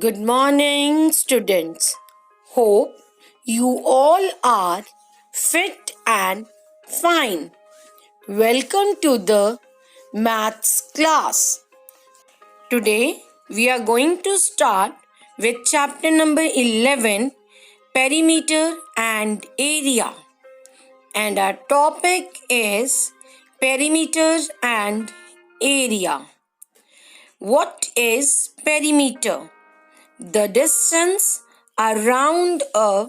Good morning, students. Hope you all are fit and fine. Welcome to the maths class. Today we are going to start with chapter number 11, Perimeter and Area. And our topic is Perimeter and Area. What is perimeter? The distance around a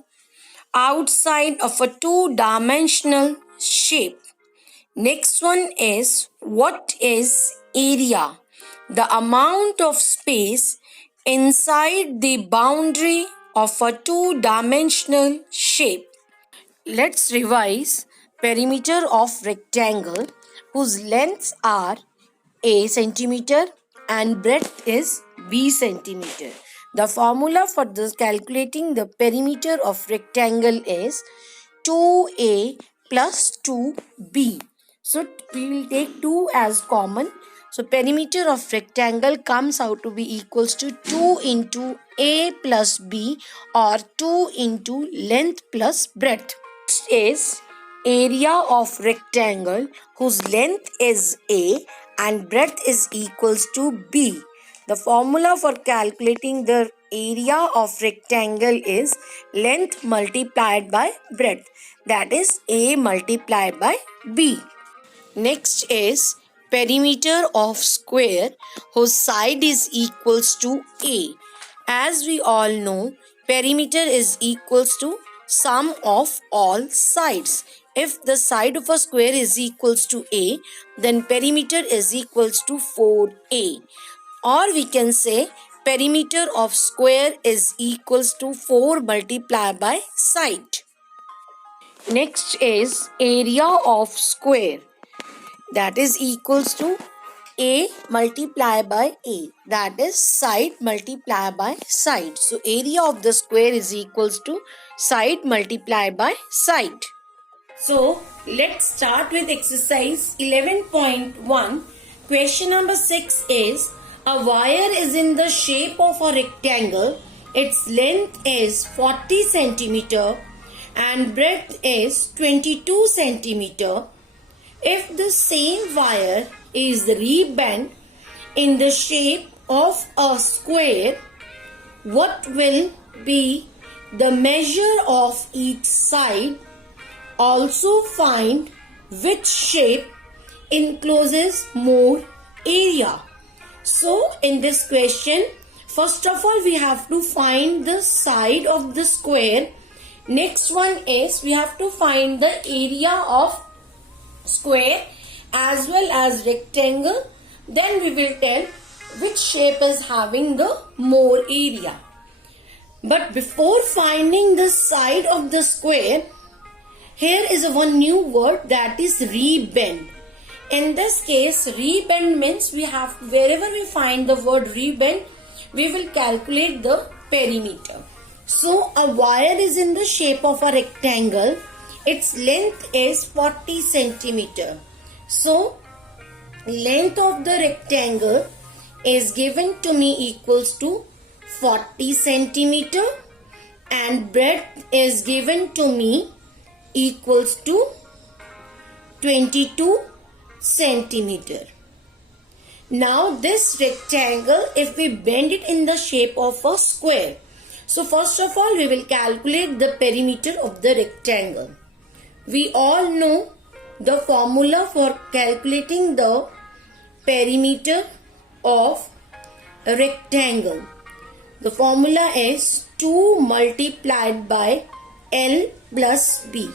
outside of a two-dimensional shape. Next one is what is area? The amount of space inside the boundary of a two-dimensional shape. Let's revise perimeter of rectangle whose lengths are a centimeter and breadth is b centimeter. The formula for this calculating the perimeter of rectangle is 2a plus 2b. So we will take 2 as common. So perimeter of rectangle comes out to be equals to 2 into a plus b or 2 into length plus breadth. Next is area of rectangle whose length is a and breadth is equals to b. The formula for calculating the area of rectangle is length multiplied by breadth, that is a multiplied by b. Next is perimeter of square whose side is equals to a. As we all know, perimeter is equals to sum of all sides. If the side of a square is equals to a, then perimeter is equals to 4a. Or we can say perimeter of square is equals to 4 multiplied by side. Next is area of square, that is equals to a multiplied by a, that is side multiplied by side. So area of the square is equals to side multiplied by side. So let's start with exercise 11.1. Question number 6 is a wire is in the shape of a rectangle. Its length is 40 centimeter and breadth is 22 centimeter. If the same wire is rebent in the shape of a square, what will be the measure of each side? Also find which shape encloses more area. So in this question, first of all we have to find the side of the square. Next one is we have to find the area of square as well as rectangle. Then we will tell which shape is having the more area. But before finding the side of the square, here is one new word, that is rebend. In this case, rebend means we have, wherever we find the word rebend, we will calculate the perimeter. So a wire is in the shape of a rectangle. Its length is 40 centimeter. So length of the rectangle is given to me equals to 40 centimeter and breadth is given to me equals to 22 centimeter. Now this rectangle, if we bend it in the shape of a square, so first of all we will calculate the perimeter of the rectangle. We all know the formula for calculating the perimeter of a rectangle. The formula is 2 multiplied by L plus B.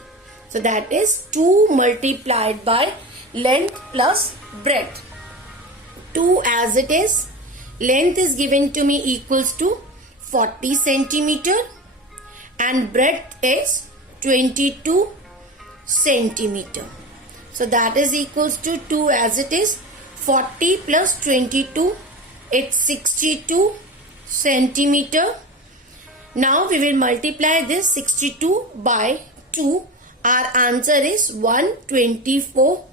So that is 2 multiplied by length plus breadth. 2 as it is. Length is given to me equals to 40 centimeter and breadth is 22 centimeter. So that is equals to 2 as it is. 40 plus 22, it's 62 centimeter. Now we will multiply this 62 by 2. Our answer is 124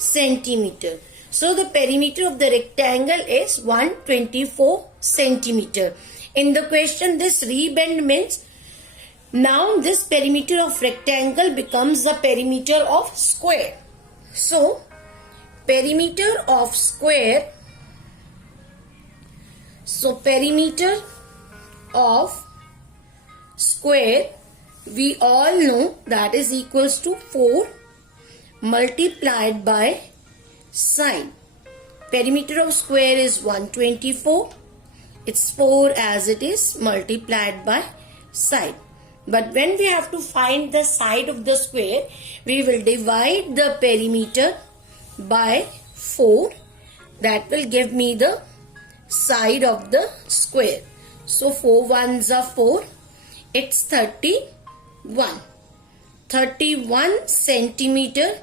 centimeter. So the perimeter of the rectangle is 124 centimeter. In the question, this rebend means now this perimeter of rectangle becomes the perimeter of square. So, perimeter of square. So, perimeter of square, we all know that is equals to 4 multiplied by side. Perimeter of square is 124. It's 4 as it is multiplied by side. But when we have to find the side of the square, we will divide the perimeter by 4. That will give me the side of the square. So 4 ones are 4. It's 31. 31 centimeter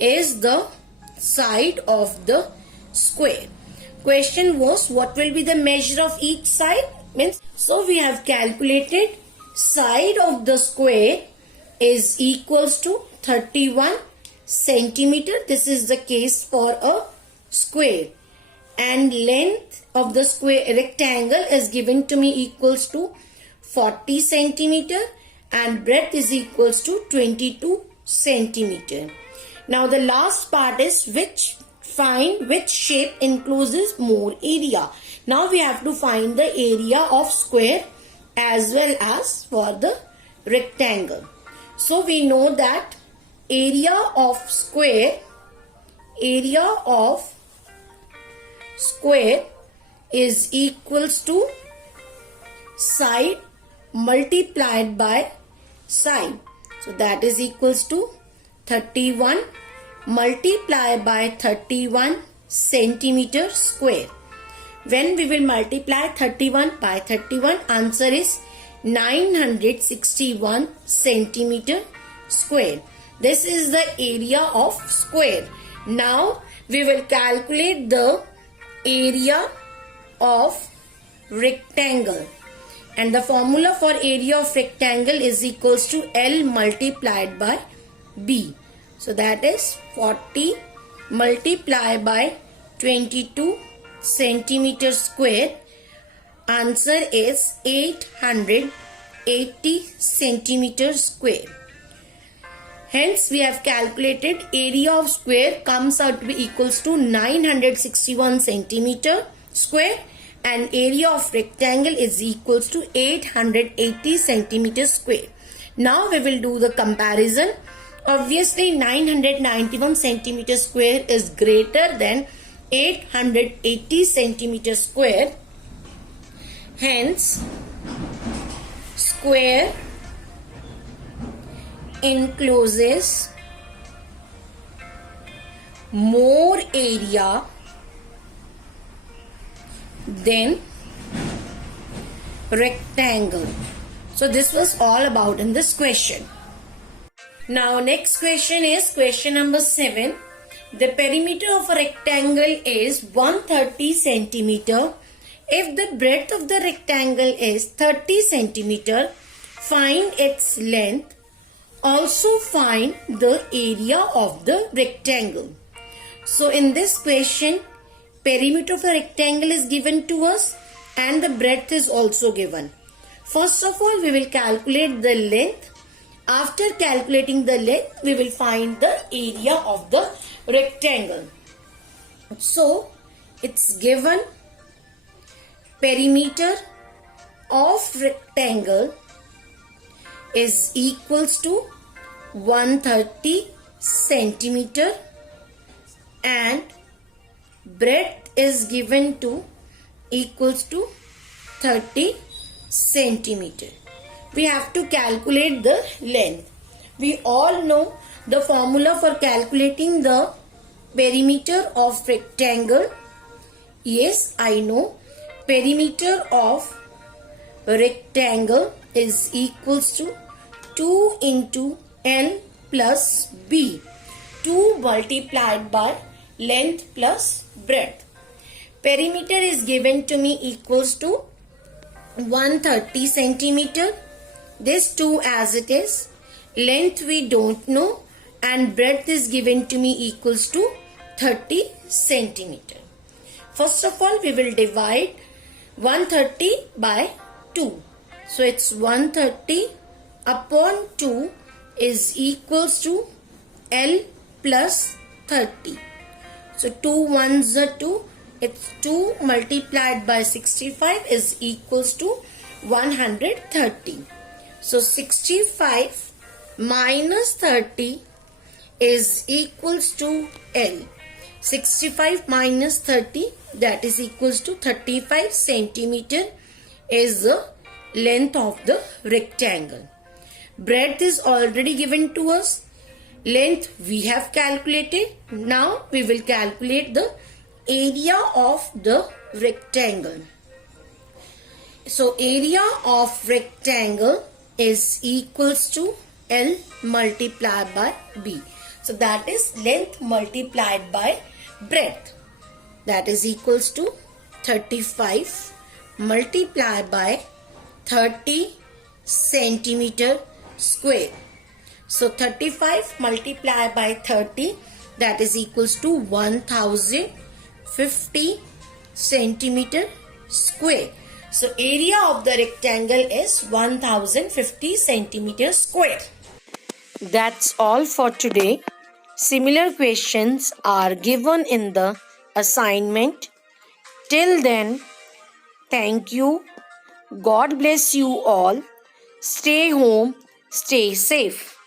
is the side of the square. Question was, what will be the measure of each side? So we have calculated side of the square is equals to 31 centimeter. This is the case for a square. And length of the square rectangle is given to me equals to 40 centimeter and breadth is equals to 22 centimeter. Now the last part is find which shape encloses more area. Now we have to find the area of square as well as for the rectangle. So we know that area of square is equals to side multiplied by side. So that is equals to 31 multiplied by 31 centimeter square. When we will multiply 31 by 31, answer is 961 centimeter square. This is the area of square. Now we will calculate the area of rectangle. And the formula for area of rectangle is equals to L multiplied by B. So that is 40 multiplied by 22 centimeter square. Answer is 880 centimeter square. Hence we have calculated area of square comes out to be equals to 961 centimeter square and area of rectangle is equals to 880 centimeter square. Now we will do the comparison. Obviously 991 centimeter square is greater than 880 centimeter square. Hence square encloses more area than rectangle. So this was all about in this question. Now next question is question number 7. The perimeter of a rectangle is 130 centimeter. If the breadth of the rectangle is 30 centimeter, find its length. Also find the area of the rectangle. So in this question, perimeter of a rectangle is given to us and the breadth is also given. First of all, we will calculate the length. After calculating the length, we will find the area of the rectangle. So it's given perimeter of rectangle is equals to 130 centimeter and breadth is given to equals to 30 centimeter. We have to calculate the length. We all know the formula for calculating the perimeter of rectangle. Yes, I know. Perimeter of rectangle is equals to 2 into L plus B. 2 multiplied by length plus breadth. Perimeter is given to me equals to 130 centimeter. This 2 as it is. Length we don't know and breadth is given to me equals to 30 centimeter. First of all, we will divide 130 by 2. So it's 130 upon 2 is equals to L plus 30. So 2 ones are 2. It's 2 multiplied by 65 is equals to 130. So 65 minus 30 is equals to L. 65 minus 30, that is equals to 35 centimeter is the length of the rectangle. Breadth is already given to us. Length we have calculated. Now we will calculate the area of the rectangle. So area of rectangle is equals to L multiplied by B. So that is length multiplied by breadth. That is equals to 35 multiplied by 30 centimeter square. So 35 multiplied by 30, that is equals to 1050 centimeter square. So area of the rectangle is 1050 centimeter square. That's all for today. Similar questions are given in the assignment. Till then, thank you. God bless you all. Stay home, stay safe.